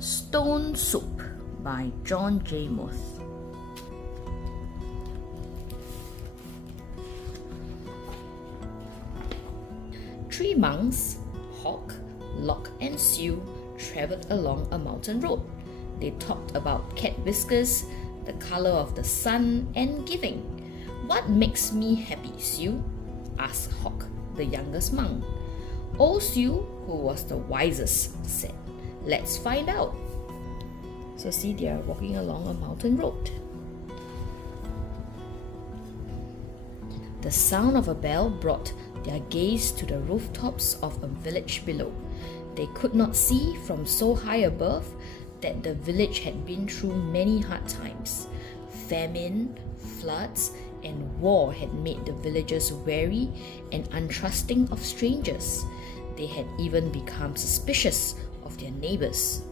Stone Soup by John J. Muth. Three monks, Hawk, Lock and Sue, travelled along a mountain road. They talked about cat whiskers, the colour of the sun, and giving. "What makes me happy, Sue?" asked Hawk, the youngest monk. Old Sue, who was the wisest, said, "Let's find out." So see, they are walking along a mountain road. The sound of a bell brought their gaze to the rooftops of a village below. They could not see from so high above that the village had been through many hard times. Famine, floods, and war had made the villagers wary and untrusting of strangers. They had even become suspicious of their neighbors.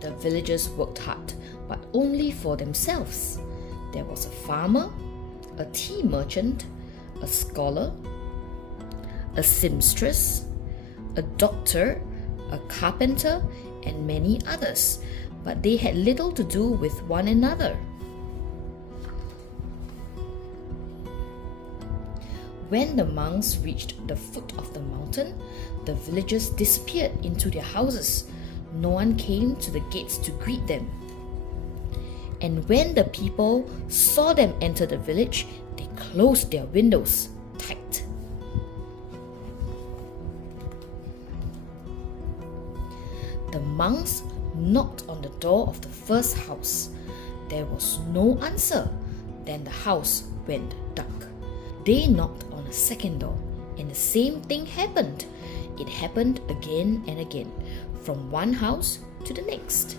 The villagers worked hard, but only for themselves. There was a farmer, a tea merchant, a scholar, a seamstress, a doctor, a carpenter, and many others, but they had little to do with one another. When the monks reached the foot of the mountain, the villagers disappeared into their houses. No one came to the gates to greet them. And when the people saw them enter the village, they closed their windows tight. The monks knocked on the door of the first house. There was no answer. Then the house went dark. They knocked on a second door, and the same thing happened. It happened again and again, from one house to the next.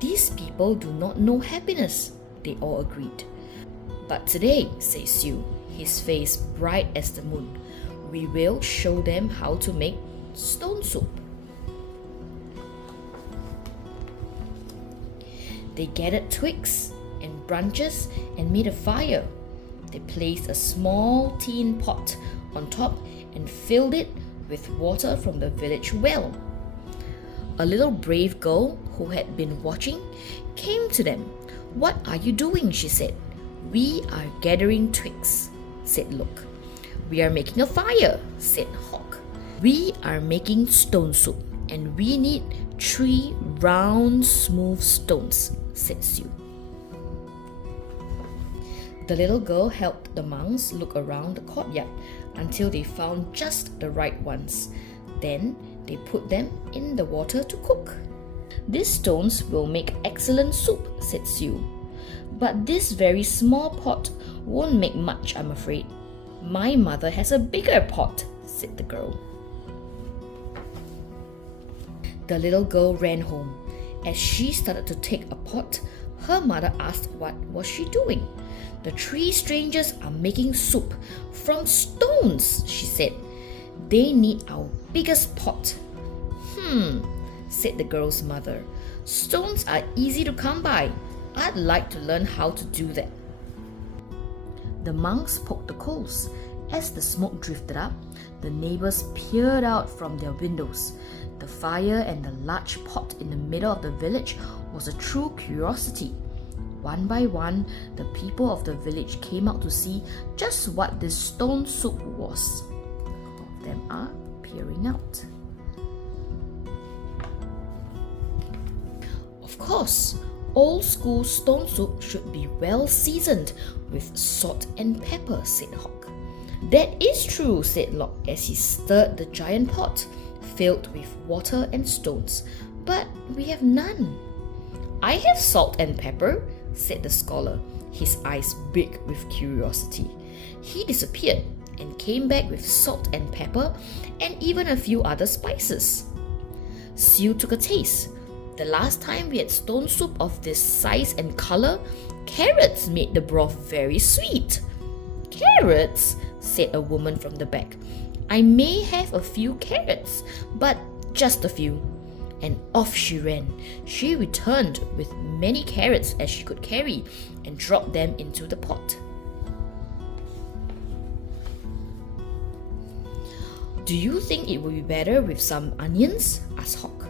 "These people do not know happiness," they all agreed. "But today," said Sue, his face bright as the moon, "we will show them how to make stone soup." They gathered twigs and branches and made a fire. They placed a small tin pot on top and filled it with water from the village well. A little brave girl who had been watching came to them. "What are you doing?" she said. "We are gathering twigs," said Look. "We are making a fire," said Hawk. "We are making stone soup, and we need 3 round, smooth stones," said Sue. The little girl helped the monks look around the courtyard until they found just the right ones. Then they put them in the water to cook. "These stones will make excellent soup," said Sue. "But this very small pot won't make much, I'm afraid." "My mother has a bigger pot," said the girl. The little girl ran home. As she started to take a pot, her mother asked what was she doing. "The 3 strangers are making soup from stones," she said. "They need our biggest pot." Said the girl's mother. "Stones are easy to come by. I'd like to learn how to do that." The monks poked the coals. As the smoke drifted up, the neighbors peered out from their windows. The fire and the large pot in the middle of the village was a true curiosity. One by one, the people of the village came out to see just what this stone soup was. All of them are peering out. "Of course, old school stone soup should be well seasoned with salt and pepper," said Hawk. "That is true," said Lock as he stirred the giant pot filled with water and stones. "But we have none." "I have salt and pepper," said the scholar, his eyes big with curiosity. He disappeared and came back with salt and pepper and even a few other spices. Sue took a taste. "The last time we had stone soup of this size and color, carrots made the broth very sweet." "Carrots?" said a woman from the back. "I may have a few carrots, but just a few." And off she ran. She returned with many carrots as she could carry and dropped them into the pot. Do you think it would be better with some onions? Asked Hawk.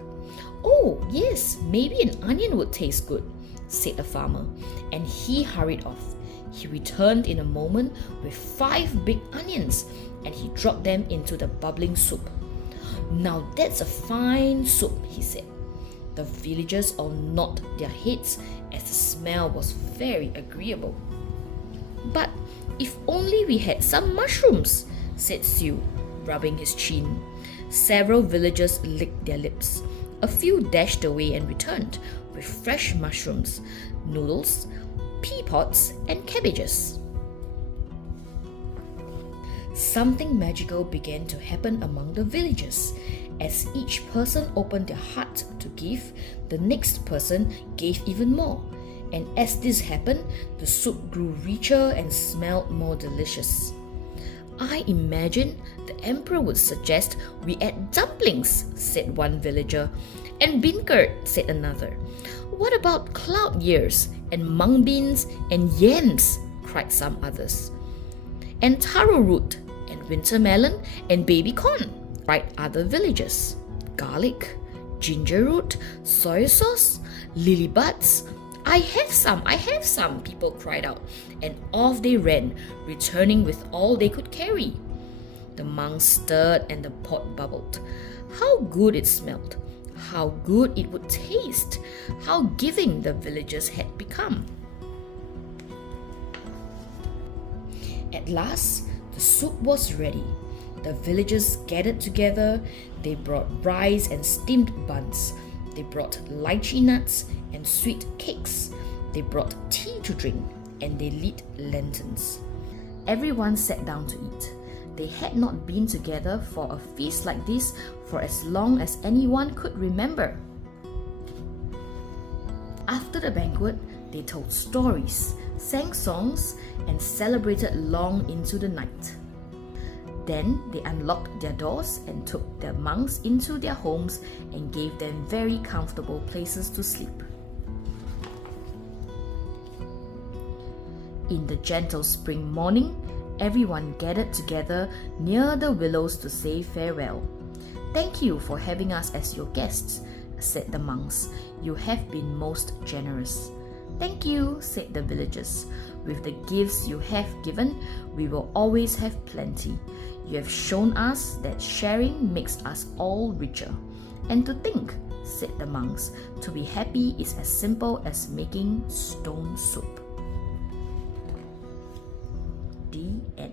Oh, yes, maybe an onion would taste good, said the farmer, and he hurried off. He returned in a moment with 5 big onions, and he dropped them into the bubbling soup. Now that's a fine soup, he said. The villagers all nodded their heads as the smell was very agreeable. But if only we had some mushrooms, said Sue, rubbing his chin. Several villagers licked their lips. A few dashed away and returned with fresh mushrooms, noodles, pea pods, and cabbages. Something magical began to happen among the villagers. As each person opened their heart to give, the next person gave even more. And as this happened, the soup grew richer and smelled more delicious. I imagine the emperor would suggest we add dumplings, said one villager. And bean curd, said another. What about cloud ears and mung beans and yams, cried some others. And taro root and winter melon and baby corn, cried other villagers. Garlic, ginger root, soy sauce, lily buds. I have some, people cried out, and off they ran, returning with all they could carry. The monks stirred and the pot bubbled. How good it smelled! How good it would taste! How giving the villagers had become! At last, the soup was ready. The villagers gathered together. They brought rice and steamed buns. They brought lychee nuts and sweet cakes. They brought tea to drink, and they lit lanterns. Everyone sat down to eat. They had not been together for a feast like this for as long as anyone could remember. After the banquet, they told stories, sang songs, and celebrated long into the night. Then they unlocked their doors and took the monks into their homes and gave them very comfortable places to sleep. In the gentle spring morning, everyone gathered together near the willows to say farewell. Thank you for having us as your guests, said the monks. You have been most generous. Thank you, said the villagers. With the gifts you have given, we will always have plenty. You have shown us that sharing makes us all richer. And to think, said the monks, to be happy is as simple as making stone soup. The end.